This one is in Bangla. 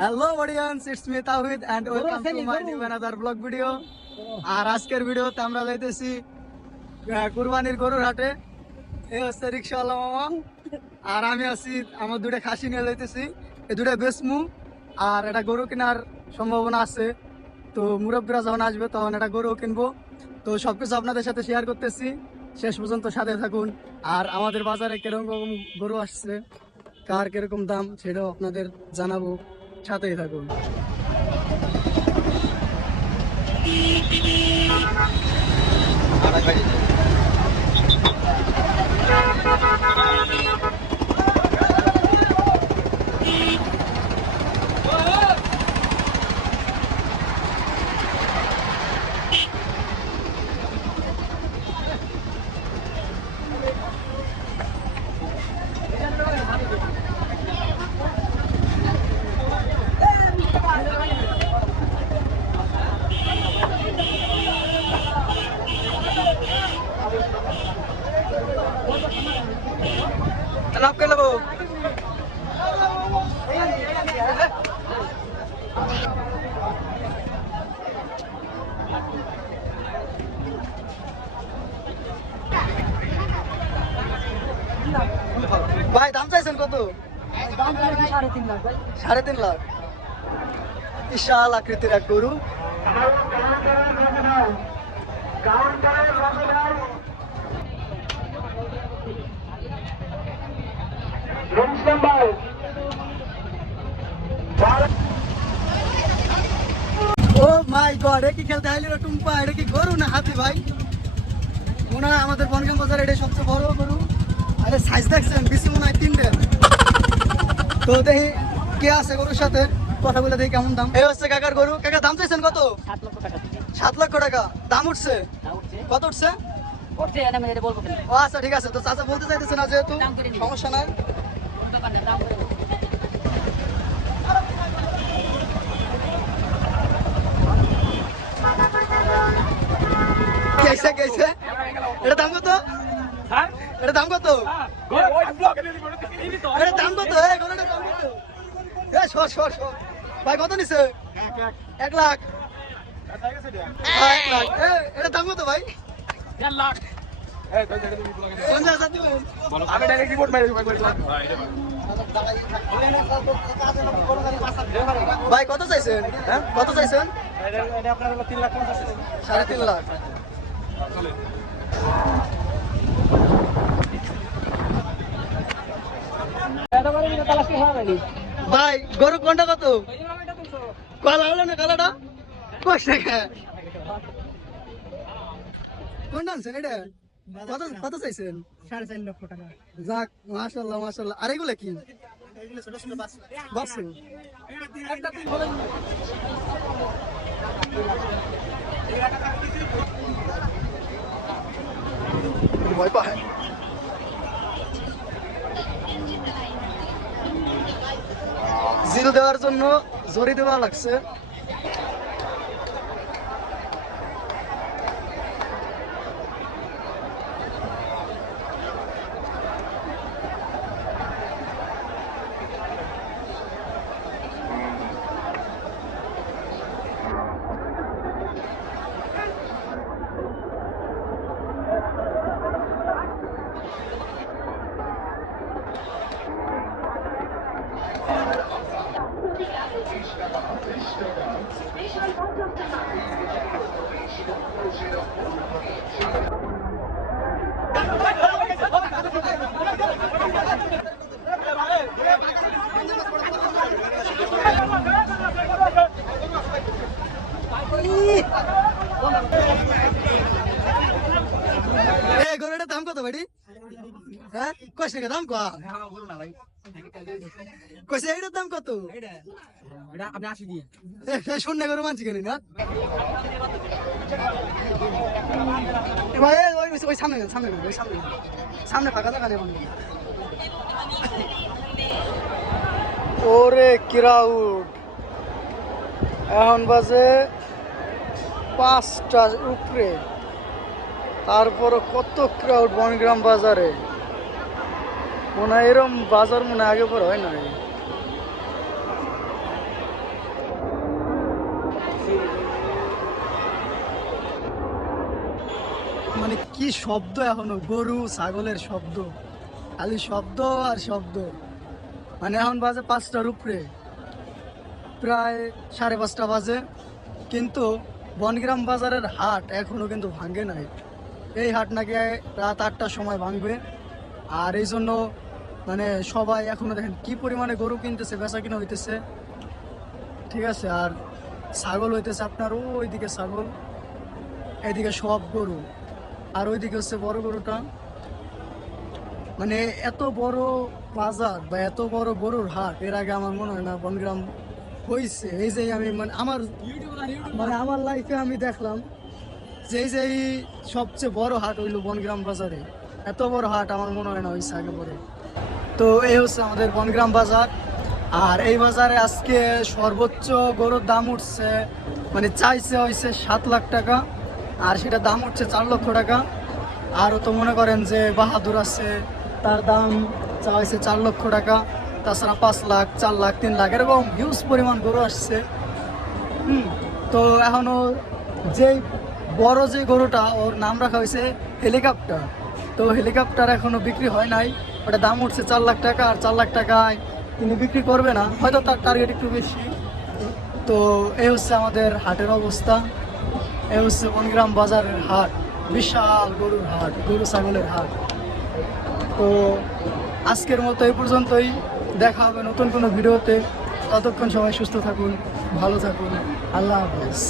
Hello audience, it's me Tawhid and welcome to my new another blog video. আর আজকের ভিডিওতে আমরা যাইতেছি কুরবানির গরুর হাটে। এই হচ্ছে রিক্সাওয়ালা মামা, আর আমি আছি আমার দুটো খাসি নিয়ে যাইতেছি। এই দুটো বেসমু, আর এটা গরু কেনার সম্ভাবনা আছে। তো মুরব্বীরা যখন আসবে তখন এটা গরু কিনবো। তো সবকিছু আপনাদের সাথে শেয়ার করতেছি, শেষ পর্যন্ত সাথে থাকুন। আর আমাদের বাজারে কিরকম গরু আসছে, কার কিরকম দাম, সেটাও আপনাদের জানাবো, সাথেই থাকুন। লাভ করে নেবো। ভাই দাম চাইছেন কত? 3.5 লাখ। বিশাল আকৃতির এক গরু। ও মাই গড, এ কি খেলতে আইলি রে টুম্পা? এটা কি গরু না হাতি ভাই? মনে হয় আমাদের বনগাম বাজারে এটা সবচেয়ে বড় গরু। আরে সাইজ দেখছেন, বেশি মনে হয় 3 দের। তো দেখি কে আছে গরুর সাথে, কথা বলে দেখি কেমন দাম। এই হচ্ছে কাকার গরু। কাকা দাম চাইছেন কত? 7 লক্ষ টাকা। দাম উঠছে? কত উঠছে? ও আচ্ছা, ঠিক আছে। তো চাচা বলতে চাইতেছে না যেহেতু, সমস্যা নাই। কেসে কেসে এটা দাম কত? এটা দাম কত? এটা দাম কত? এই গরুটার দাম কত? এই সর সর সর ভাই, কত নিছে? 1 লাখ। 1 লাখ। এটা দাম কত ভাই? 1.5 লাখ। 50,000 দিবেন? আমি ডাইরেক্ট রিপোর্ট মারি ভাই। কত চাইছেন? হ্যাঁ, কত চাইছেন? এটা আপনার হলো 3,50,000। 3.5 লাখ। ভাই গরু কোনটা কত? কালা হলো না, কালাটা কত টাকা? কোনটা আনছেন এটা? কত কত চাইছেন? 4.5 লক্ষ টাকা। যাক, মাশাআল্লাহ মাশাআল্লাহ। আর এগুলা কি? এগুলো ছোট ছোট বাচ্চা। ভয় পায়। জিল দেওয়ার জন্য জরি দেওয়া লাগছে। গরুটার দাম কত বাড়ি? হ্যাঁ, কয় টাকা দাম? কইছে এটার দাম কত? আপনি 80 দিয়ে শূন্য গরু মানছি কেন না ভাই? ওই সামনে সামনে ওই সামনে সামনে ফাঁকা জায়গা নেই। ওরে ক্রাউড! এখন বাজে 5টার উপরে, তারপর কত ক্রাউড বনগ্রাম বাজারে। মনে হয় এরম বাজার মনে আগে পর হয় না। মানে কি শব্দ এখনো, গরু ছাগলের শব্দ, খালি শব্দ আর শব্দ। মানে এখন বাজে 5টার উপরে, প্রায় 5:30 বাজে, কিন্তু বনগ্রাম বাজারের হাট এখনো কিন্তু ভাঙে নাই। এই হাট নাকি রাত 8টার সময় ভাঙবে। আর এই জন্য মানে সবাই এখনো দেখেন কি পরিমাণে গরু কিনতেছে, বেচা কিনা হইতেছে, ঠিক আছে। আর ছাগল হইতেছে আপনার ওইদিকে ছাগল, এদিকে সব গরু, আর ওইদিকে হচ্ছে বড় গরুটা। মানে এত বড় বাজার বা এত বড় গরুর হাট এর আগে আমার মনে হয় না বনগ্রাম হয়েছে। এই যে আমি মানে আমার লাইফে আমি দেখলাম যে এই যে এই সবচেয়ে বড় হাট হইলো বনগ্রাম বাজারে। এত বড় হাট আমার মনে হয় না হয়েছে আগে পরে। তো এই হচ্ছে আমাদের বনগ্রাম বাজার। আর এই বাজারে আজকে সর্বোচ্চ গরুর দাম উঠছে, মানে চাইছে হয়েছে 7 লাখ টাকা, আর সেটা দাম উঠছে 4 লক্ষ টাকা। আরও তো মনে করেন যে বাহাদুর আছে, তার দাম চা হয়েছে 4 লক্ষ টাকা। তাছাড়া 5 লাখ, 4 লাখ, 3 লাখ এরকম হিউজ পরিমাণ গরু আসছে। তো এখনও যেই বড় যে গরুটা, ওর নাম রাখা হয়েছে হেলিকপ্টার। তো হেলিকপ্টার এখনো বিক্রি হয় নাই, ওটা দাম উঠছে 4 লাখ টাকা। আর 4 লাখ টাকায় তিনি বিক্রি করবে না, হয়তো তার টার্গেট একটু বেশি। তো এই হচ্ছে আমাদের হাটের অবস্থা, এই হচ্ছে বনগ্রাম বাজারের হাট, বিশাল গরুর হাট, গরু ছাগলের হাট। তো আজকের মতো এই পর্যন্তই, দেখা হবে নতুন কোনো ভিডিওতে। ততক্ষণ সবাই সুস্থ থাকুন, ভালো থাকুন, আল্লাহ হাফেজ।